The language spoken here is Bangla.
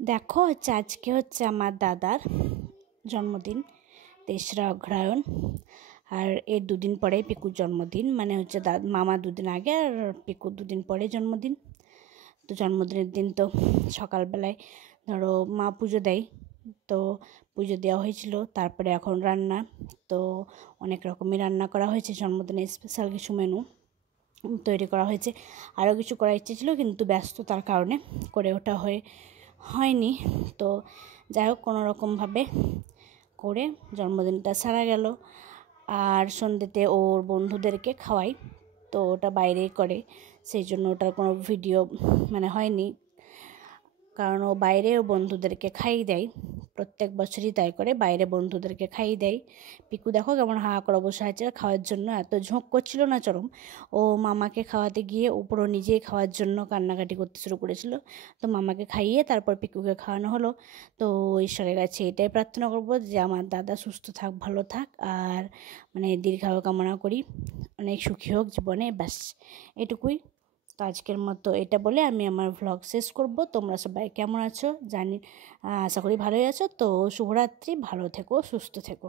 দেখো আজকে হচ্ছে আমার দাদার জন্মদিন, 3রা অগ্রহায়ণ। আর এর দুদিন পরে পিকুর জন্মদিন, মানে হচ্ছে মামা দুদিন আগে আর পিকুর দুদিন পরে জন্মদিন। তো জন্মদিনের দিন তো সকালবেলায় ধরো মা পুজো দেয়, তো পুজো দেওয়া হয়েছিল। তারপরে এখন রান্না, তো অনেক রকমই রান্না করা হয়েছে। জন্মদিনে স্পেশাল কিছু মেনু তৈরি করা হয়েছে। আরও কিছু করার ইচ্ছে ছিল, কিন্তু ব্যস্ততার কারণে করে ওঠা হয়নি। তো যাই হোক, কোনো রকমভাবে করে জন্মদিনটা সারা গেল। আর সন্ধ্যেতে ওর বন্ধুদেরকে খাওয়াই, তো ওটা বাইরেই করে, সেই জন্য ওটার কোনো ভিডিও হয়নি। কারণ ও বাইরে ও বন্ধুদেরকে খাইয়ে দেয়, প্রত্যেক বছরই তাই করে, বাইরে বন্ধুদেরকে খাইয়ে দেয়। পিকু দেখো কেমন হাঁ করে বসে আছে খাওয়ার জন্য, এত ঝোঁক করছিল না চরম। ও মামাকে খাওয়াতে গিয়ে উপরও নিজেই খাওয়ার জন্য কান্নাকাটি করতে শুরু করেছিল। তো মামাকে খাইয়ে তারপর পিকুকে খাওয়ানো হলো। তো ঈশ্বরের কাছে এটাই প্রার্থনা করব যে আমার দাদা সুস্থ থাক, ভালো থাক, আর দীর্ঘায়ু কামনা করি, অনেক সুখী হোক জীবনে, ব্যাস এটুকুই। তো আজকের মতো এটা বলে আমি আমার ভ্লগ শেষ করব। তোমরা সবাই কেমন আছো আশা করি ভালোই আছো। তো শুভরাত্রি, ভালো থেকো, সুস্থ থেকো।